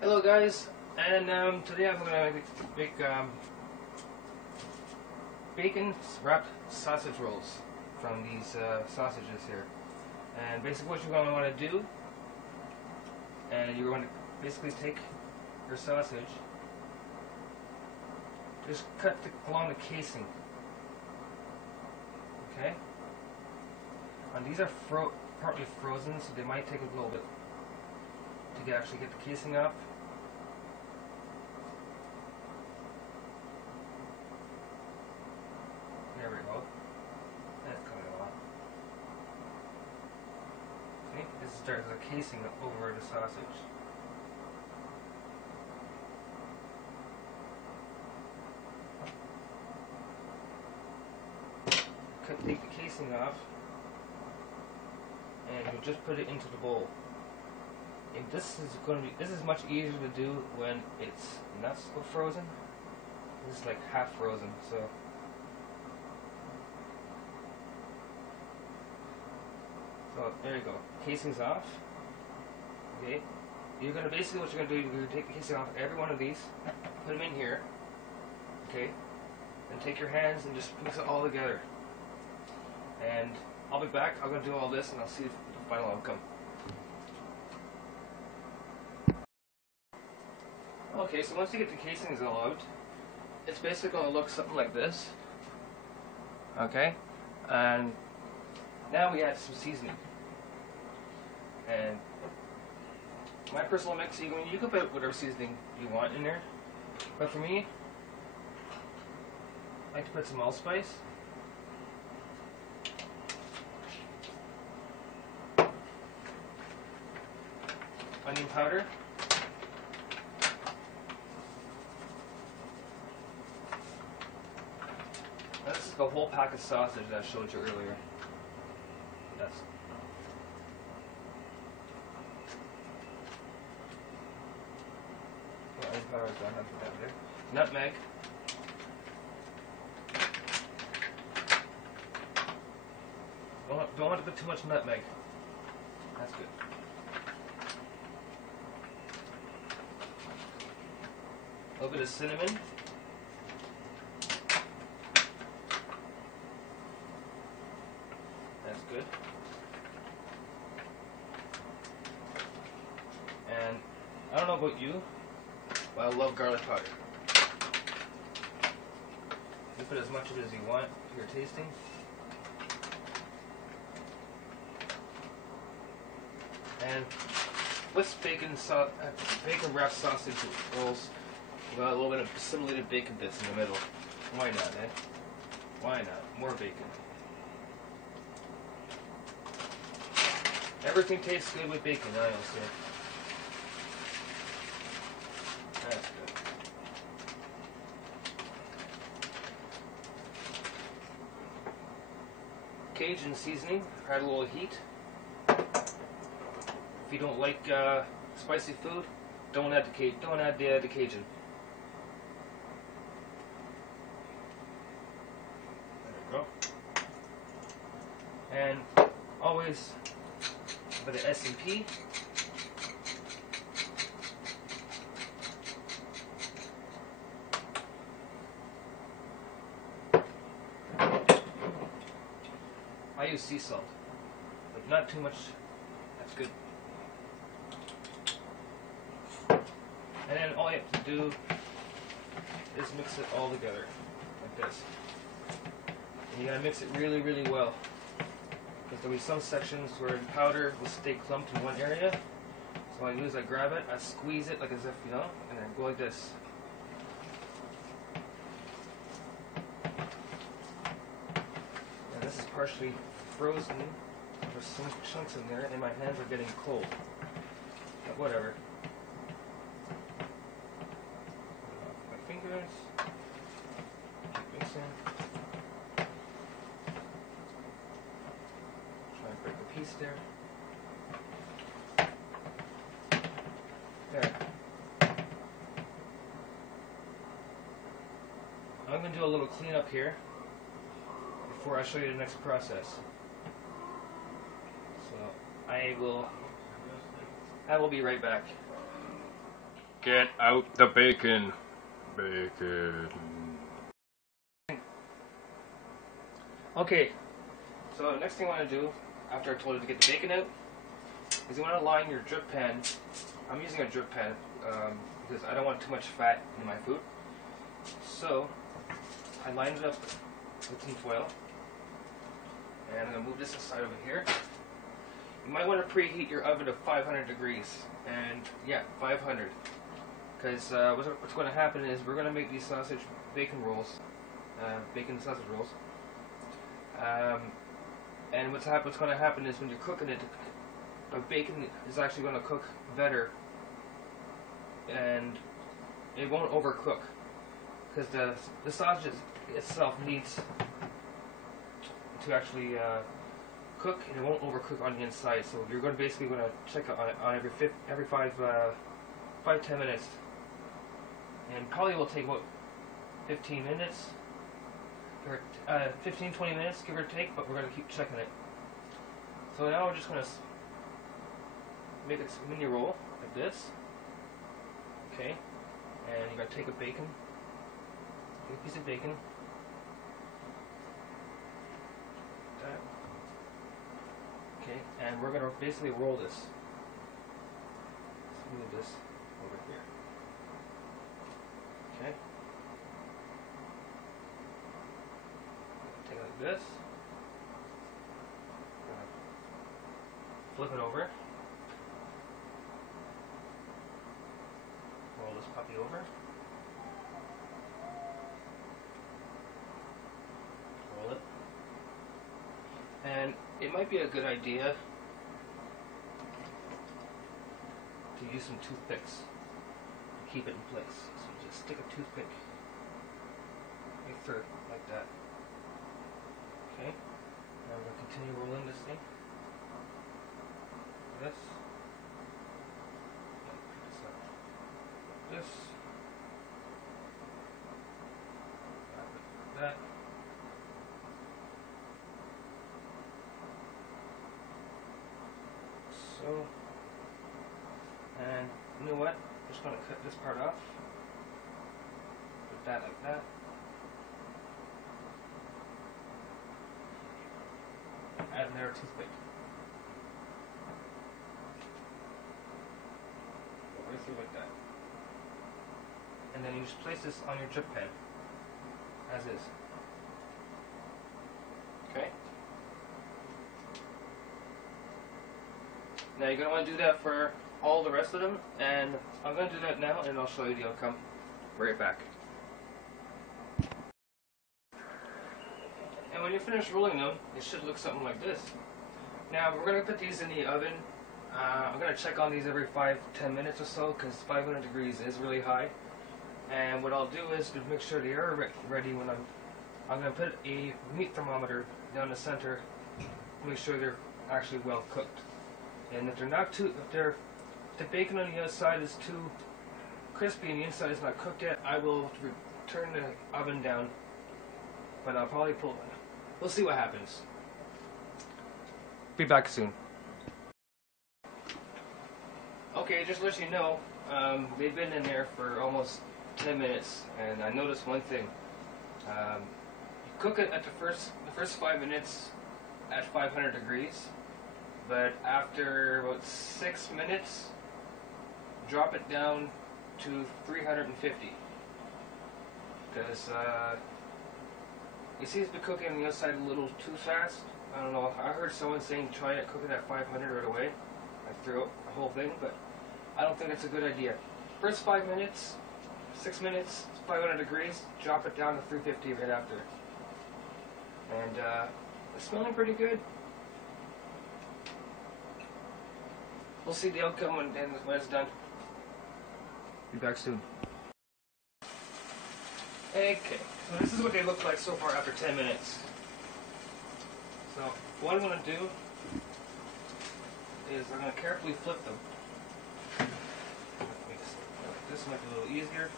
Hello guys, and today I'm going to make bacon wrapped sausage rolls from these sausages here. And basically what you're going to want to do, and you're going to basically take your sausage, just cut along the casing, okay? And these are partly frozen, so they might take a little bit to actually get the casing off. There we go. That's coming off. See? There's a casing over the sausage. Take the casing off, and you'll just put it into the bowl. And this is much easier to do when it's not so frozen. This is like half frozen, so. So there you go. Casing's off. Okay. You're gonna basically what you're gonna do. You're gonna take the casing off every one of these, put them in here. Okay. Then take your hands and just mix it all together. And I'll be back. I'm gonna do all this, and I'll see the final outcome. Okay, so once you get the casings all out, it's basically going to look something like this. Okay, and now we add some seasoning. And my personal mix, you can put whatever seasoning you want in there. But for me, I like to put some allspice. Onion powder. This is the whole pack of sausage that I showed you earlier. Yes. Onion powder is done. That's what there. Nutmeg. Don't want to put too much nutmeg. That's good. A little bit of cinnamon. That's good. And I don't know about you, but I love garlic powder. You put as much of it as you want to your tasting. And with bacon wrapped sausage rolls, we got a little bit of assimilated bacon bits in the middle. Why not, eh? Why not? More bacon. Everything tastes good with bacon, I will say. That's good. Cajun seasoning, add a little heat. If you don't like spicy food, don't add the Cajun. There we go. And always for the S&P. I use sea salt, but not too much. That's good. And then all you have to do is mix it all together, like this. And you gotta mix it really, really well. Because there'll be some sections where the powder will stay clumped in one area. So what I do is I grab it, I squeeze it like as if, and then go like this. And this is partially frozen. There's some chunks in there, and my hands are getting cold. But whatever. My fingers. Keep mixing. Try and break a piece there. There. I'm going to do a little cleanup here before I show you the next process. So I will be right back. Get out the bacon. Bacon. Okay, so the next thing I want to do, after I told you to get the bacon out, is you want to line your drip pan. I'm using a drip pan because I don't want too much fat in my food. So, I lined it up with tin foil. And I'm going to move this aside over here. You might want to preheat your oven to 500 degrees. And yeah, 500. Because what's going to happen is we're going to make these bacon rolls. Bacon sausage rolls. And what's going to happen is when you're cooking it, the bacon is actually going to cook better. And it won't overcook. Because the sausage itself needs to actually cook, and it won't overcook on the inside. So you're going to basically check on every 5-10 minutes, and probably will take about 15 minutes, or 15-20 minutes, give or take. But we're going to keep checking it. So now we're just going to make a mini roll like this. Okay, and you're going to take a piece of bacon. Okay, and we're going to basically roll this. Let's move this over here. Okay. Take it like this. Flip it over. Roll this puppy over. Roll it. And it might be a good idea to use some toothpicks to keep it in place. So you just stick a toothpick right through, like that. Okay? Now we're going to continue rolling this thing. This. And pick this up. This. That. So, and you know what? I'm just going to cut this part off. Put that like that. Add another toothpick. Go right through like that. And then you just place this on your drip pan, as is. Okay? Now you're going to want to do that for all the rest of them, and I'm going to do that now, and I'll show you the outcome right back. And when you finish rolling them, it should look something like this. Now we're going to put these in the oven. I'm going to check on these every 5-10 minutes or so, because 500 degrees is really high. And what I'll do is to make sure they are ready when I'm going to put a meat thermometer down the center to make sure they're actually well cooked. And if they're not if the bacon on the outside is too crispy and the inside is not cooked yet, I will turn the oven down. But I'll probably we'll see what happens. Be back soon. Okay, just to let you know, they've been in there for almost 10 minutes, and I noticed one thing. You cook it at the first 5 minutes at 500 degrees. But after about 6 minutes, drop it down to 350. Because you see it's been cooking on the outside a little too fast. I don't know. I heard someone saying try it cooking at 500 right away. I threw out the whole thing, but I don't think it's a good idea. First 5 minutes, 6 minutes, 500 degrees, drop it down to 350 right after. And it's smelling pretty good. We'll see the outcome when it's done. Be back soon. Okay, so this is what they look like so far after 10 minutes. So what I'm going to do is I'm going to carefully flip them. This might be a little easier.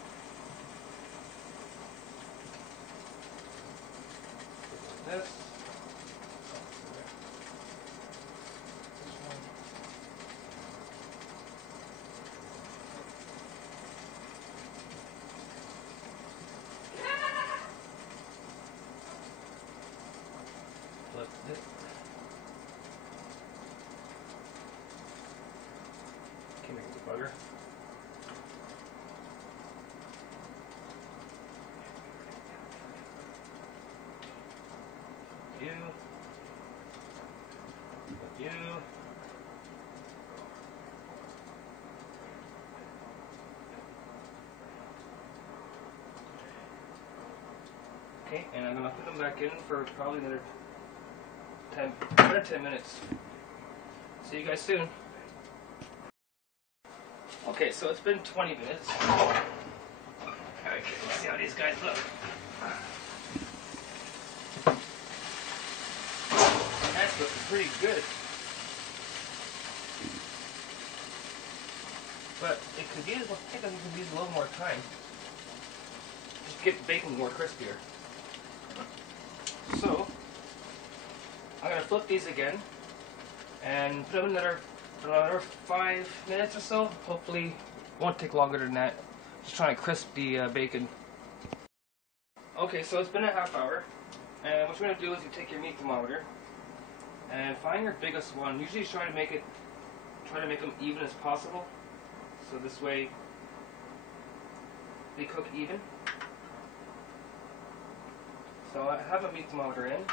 Like this. bugger. You. You. Okay, and I'm gonna put them back in for probably another 10 minutes. See you guys soon. Okay, so it's been 20 minutes. Okay, let's see how these guys look. That's looking pretty good. But it could use, I think it could use a little more time. Just get the bacon more crispier. So, I'm going to flip these again and put them another 5 minutes or so. Hopefully, won't take longer than that. Just trying to crisp the bacon. Okay, so it's been a half hour, and what you're going to do is you take your meat thermometer and find your biggest one. Usually, try to make them even as possible, so this way they cook even. So I have a meat thermometer in.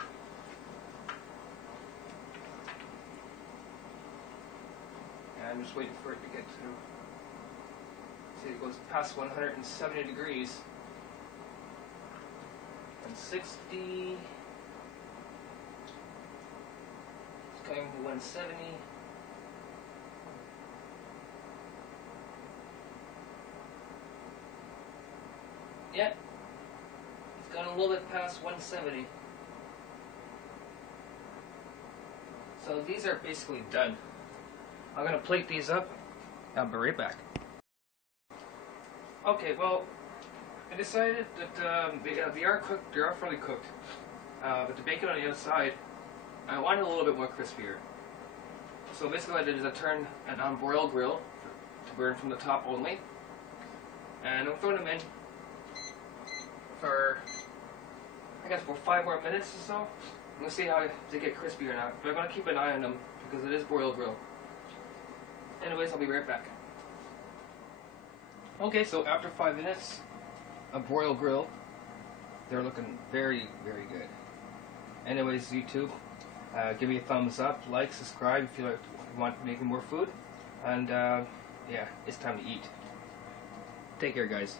And I'm just waiting for it to get to, see, it goes past 170 degrees. And 60, it's going to 170. Yeah, it's gone a little bit past 170. So these are basically done. I'm going to plate these up. I'll be right back. Okay, well, I decided that they are cooked. They are fairly cooked, but the bacon on the outside, I want it a little bit more crispier. So basically, what I did is I turned an on-broil grill to burn from the top only, and I'm throwing them in for, I guess, for 5 more minutes or so. We'll see how they get crispy or not. But I'm gonna keep an eye on them because it is broil grill. Anyways, I'll be right back. Okay, so after 5 minutes, a broil grill. They're looking very, very good. Anyways, YouTube, give me a thumbs up, like, subscribe if you want making more food. And yeah, it's time to eat. Take care, guys.